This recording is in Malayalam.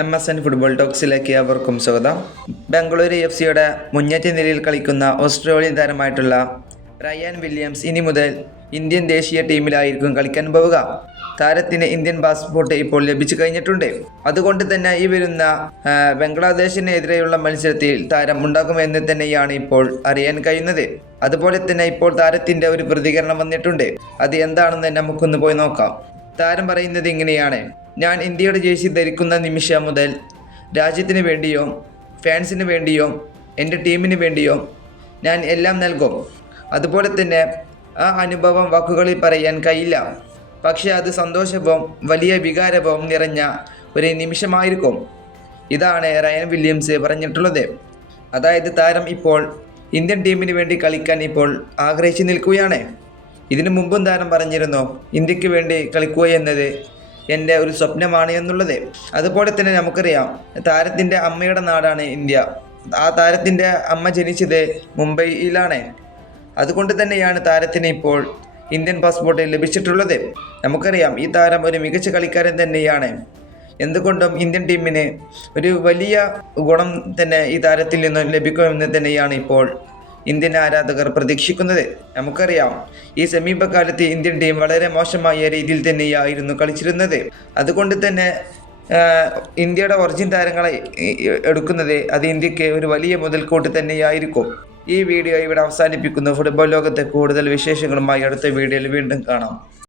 എം എസ് എൻ ഫുട്ബോൾ ടോക്സിലേക്ക് അവർക്കും സ്വാഗതം. ബംഗളൂരു എഫ് സിയുടെ മുന്നേറ്റ നിലയിൽ കളിക്കുന്ന ഓസ്ട്രേലിയൻ താരമായിട്ടുള്ള റയാൻ വില്യംസ് ഇനി മുതൽ ഇന്ത്യൻ ദേശീയ ടീമിലായിരിക്കും കളിക്കാൻ പോവുക. താരത്തിന് ഇന്ത്യൻ പാസ്പോർട്ട് ഇപ്പോൾ ലഭിച്ചു കഴിഞ്ഞിട്ടുണ്ട്. അതുകൊണ്ട് തന്നെ ഈ വരുന്ന ബംഗ്ലാദേശിനെതിരെയുള്ള മത്സരത്തിൽ താരം ഉണ്ടാകുമെന്ന് തന്നെയാണ് ഇപ്പോൾ അറിയാൻ കഴിയുന്നത്. അതുപോലെ തന്നെ ഇപ്പോൾ താരത്തിന്റെ ഒരു പ്രതികരണം വന്നിട്ടുണ്ട്. അത് എന്താണെന്ന് നമുക്കൊന്ന് പോയി നോക്കാം. താരം പറയുന്നത് ഇങ്ങനെയാണ്. ഞാൻ ഇന്ത്യയുടെ ജേഴ്സി ധരിക്കുന്ന നിമിഷം മുതൽ രാജ്യത്തിന് വേണ്ടിയോ ഫാൻസിന് വേണ്ടിയോ എന്റെ ടീമിന് വേണ്ടിയോ ഞാൻ എല്ലാം നൽകും. അതുപോലെ തന്നെ ആ അനുഭവം വാക്കുകളിൽ പറയാൻ കഴിയില്ല. പക്ഷേ അത് സന്തോഷവും വലിയ വികാരവും നിറഞ്ഞ ഒരു നിമിഷമായിരിക്കും. ഇതാണ് റയൻ വില്യംസ് പറഞ്ഞിട്ടുള്ളത്. അതായത് താരം ഇപ്പോൾ ഇന്ത്യൻ ടീമിന് വേണ്ടി കളിക്കാൻ ഇപ്പോൾ ആഗ്രഹിച്ചു നിൽക്കുകയാണ്. ഇതിനു മുമ്പും താരം പറഞ്ഞിരുന്നു ഇന്ത്യയ്ക്ക് വേണ്ടി കളിക്കുക എന്നത് എന്റെ ഒരു സ്വപ്നമാണ് എന്നുള്ളത്. അതുപോലെ തന്നെ നമുക്കറിയാം താരത്തിന്റെ അമ്മയുടെ നാടാണ് ഇന്ത്യ. ആ താരത്തിന്റെ അമ്മ ജനിച്ചത് മുംബൈയിലാണ്. അതുകൊണ്ട് തന്നെയാണ് താരത്തിന് ഇപ്പോൾ ഇന്ത്യൻ പാസ്പോർട്ട് ലഭിച്ചിട്ടുള്ളത്. നമുക്കറിയാം ഈ താരം ഒരു മികച്ച കളിക്കാരൻ തന്നെയാണ്. എന്തുകൊണ്ടും ഇന്ത്യൻ ടീമിന് ഒരു വലിയ ഗുണം തന്നെ ഈ താരത്തിൽ നിന്നും ലഭിക്കുമെന്ന് തന്നെയാണ് ഇപ്പോൾ ഇന്ത്യൻ ആരാധകർ പ്രതീക്ഷിക്കുന്നത്? നമുക്കറിയാം. ഈ സമീപകാലത്ത് ഇന്ത്യൻ ടീം വളരെ മോശമായ രീതിയിൽ തന്നെയായിരുന്നു കളിച്ചിരുന്നത്. അതുകൊണ്ട് തന്നെ ഇന്ത്യയുടെ ഒറിജിൻ താരങ്ങളെ എടുക്കുന്നത് അത് ഇന്ത്യയ്ക്ക് ഒരു വലിയ മുതൽക്കൂട്ട് തന്നെയായിരിക്കും. ഈ വീഡിയോ ഇവിടെ അവസാനിപ്പിക്കുന്നു. ഫുട്ബോൾ ലോകത്തെ കൂടുതൽ വിശേഷങ്ങളുമായി അടുത്ത വീഡിയോയിൽ വീണ്ടും കാണാം.